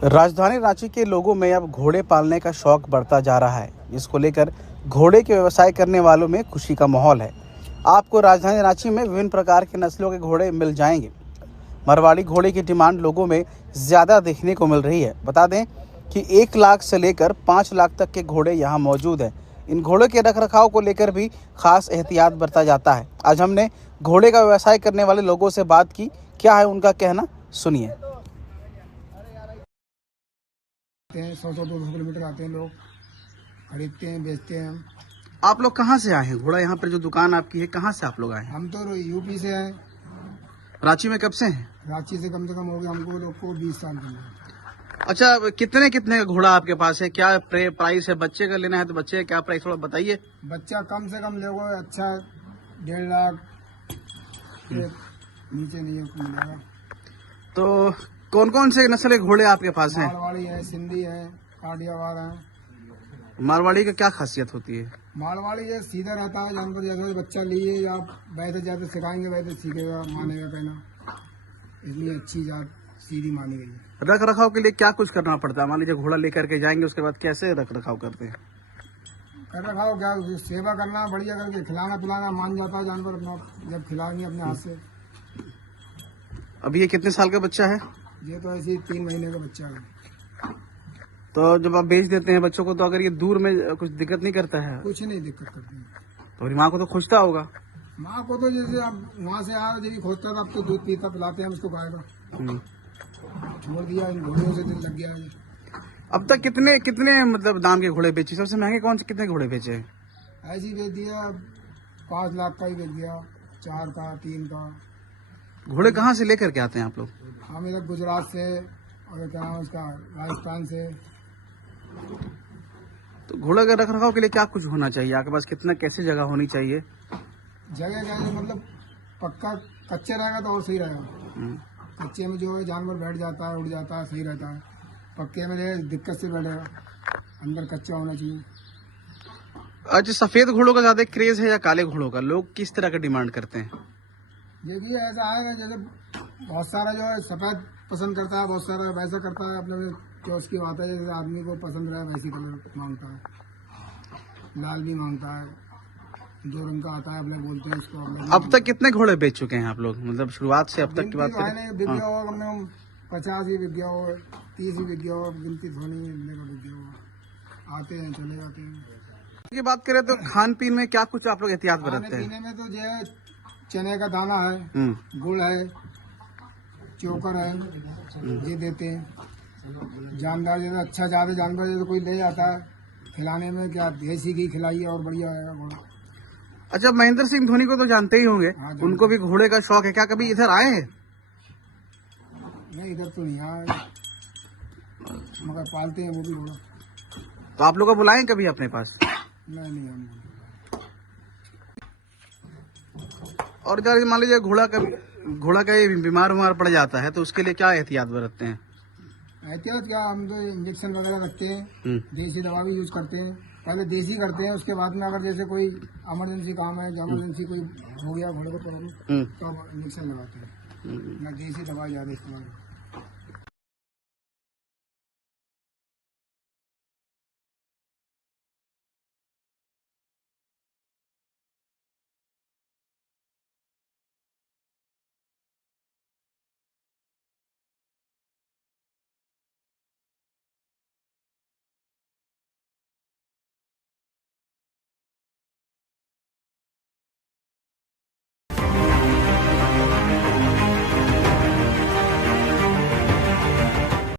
राजधानी रांची के लोगों में अब घोड़े पालने का शौक बढ़ता जा रहा है, जिसको लेकर घोड़े के व्यवसाय करने वालों में खुशी का माहौल है। आपको राजधानी रांची में विभिन्न प्रकार के नस्लों के घोड़े मिल जाएंगे। मारवाड़ी घोड़े की डिमांड लोगों में ज़्यादा देखने को मिल रही है। बता दें कि 1 लाख से लेकर 5 लाख तक के घोड़े यहाँ मौजूद हैं। इन घोड़े के रखरखाव को लेकर भी खास एहतियात बरता जाता है। आज हमने घोड़े का व्यवसाय करने वाले लोगों से बात की, क्या है उनका कहना, सुनिए। 100-200 किलोमीटर आते हैं लोग, खरीदते हैं, बेचते हैं। आप लोग कहाँ से आए हैं? घोड़ा यहाँ पर जो दुकान आपकी है, कहाँ से आप लोग आए हैं? हम तो यूपी से हैं। रांची में कब से हैं? रांची से कम हो गया हमको लोग को 20 साल की। अच्छा, कितने का घोड़ा आपके पास है? क्या प्राइस है? बच्चे का लेना है तो बच्चे का क्या प्राइस, थोड़ा बताइए। बच्चा कम से कम लोगो अच्छा 1.5 लाख के नीचे नहीं मिलेगा। तो कौन कौन से नस्ल के घोड़े आपके पास हैं? मारवाड़ी है, सिंधी है, काठियावाड़ है। मारवाड़ी का क्या खासियत होती है? मारवाड़ी ये सीधा रहता है, जानवर जैसे बच्चा लिए आप वैसे जैसे सिखाएंगे वैसे सीखेगा, मानेगा कहना, इसलिए अच्छी जात सीधी मानी गई है। रख रखाव के लिए क्या कुछ करना पड़ता है? मान लीजिए घोड़ा लेकर के जाएंगे, उसके बाद कैसे रख रखाव करते हैं? कर रखाव क्या, सेवा करना, बढ़िया करके खिलाना पिलाना, मान जाता है जानवर अपना जब खिलाएंगे अपने हाथ से। अभी ये कितने साल का बच्चा है? ये तो ऐसे 3 महीने का बच्चा है। तो जब आप बेच देते हैं बच्चों को, तो अगर ये दूर में कुछ दिक्कत नहीं करता है? कुछ नहीं दिक्कत करती है। तो मेरी माँ को तो खुशता होगा। माँ को तो जैसे अब वहाँ से आ जब खोजता था, अब तो दूध पीता पिलाते हैं उसको, गाय का छोड़ दिया, इन घोड़ियों से दिल लग गया है। अब तक कितने मतलब दाम के घोड़े बेचे? सबसे महंगे कौन से, कितने घोड़े बेचे हैं? ऐसे ही बेच दिया, 5 लाख का ही बेच दिया, 4 का, 3 का। घोड़े कहाँ से लेकर के आते हैं आप लोग? हम इधर गुजरात से और क्या नाम उसका, राजस्थान से। तो घोड़ा का रख रखाव के लिए क्या कुछ होना चाहिए आपके पास? कितना, कैसी जगह होनी चाहिए? जगह क्या है, मतलब पक्का कच्चे रहेगा तो और सही रहेगा। कच्चे में जो है जानवर बैठ जाता है, उड़ जाता है, सही रहता है। पक्के में दिक्कत से बैठेगा, अंदर कच्चा होना चाहिए। अच्छा, सफेद घोड़ों का ज्यादा क्रेज है या काले घोड़ों का? लोग किस तरह का डिमांड करते हैं? देखिए ऐसा है जैसे बहुत सारा जो है सफेद पसंद करता है, बहुत सारा वैसा करता है, अपने चॉइस की बात है। जैसे आदमी को पसंद रहे वैसी कलर मांगता है, लाल भी मांगता है, जो रंग का आता है अपने बोलते हैं उसको। अब तक कितने घोड़े बेच चुके हैं आप लोग, मतलब शुरुआत से अब तक की बात करें? बिक गया होगा कम से कम 50 ही बिक गया हो, 30 ही बिक गया हो, गिनती थोड़ी बिक गया हो। आते हैं चले जाते हैं। की बात करें तो खान पीन में क्या कुछ आप लोग एहतियात बरतते हैं? पीने में तो जो है चने का दाना है, गुड़ है, चोकर है, ये देते हैं। जानदार जैसे अच्छा ज्यादा जानवर जैसे कोई ले जाता है खिलाने में, क्या देसी घी खिलाइए और बढ़िया है। अच्छा, महेंद्र सिंह धोनी को तो जानते ही होंगे। हाँ, उनको भी घोड़े का शौक है, क्या कभी इधर आए हैं? नहीं, इधर तो नहीं आए, मगर पालते हैं वो भी घोड़ा। तो आप लोग को बुलाएं कभी अपने पास? नहीं हम। और अगर मान लीजिए घोड़ा का ये बीमार पड़ जाता है तो उसके लिए क्या एहतियात बरतते हैं? एहतियात क्या, हम तो इंजेक्शन वगैरह रखते हैं, देसी दवा भी यूज करते हैं। पहले देसी करते हैं, उसके बाद में अगर जैसे कोई इमरजेंसी काम है, इमरजेंसी कोई हो गया घोड़े को प्रॉब्लम, तो इंजेक्शन लगाते हैं। देसी दवा ज़्यादा इस्तेमाल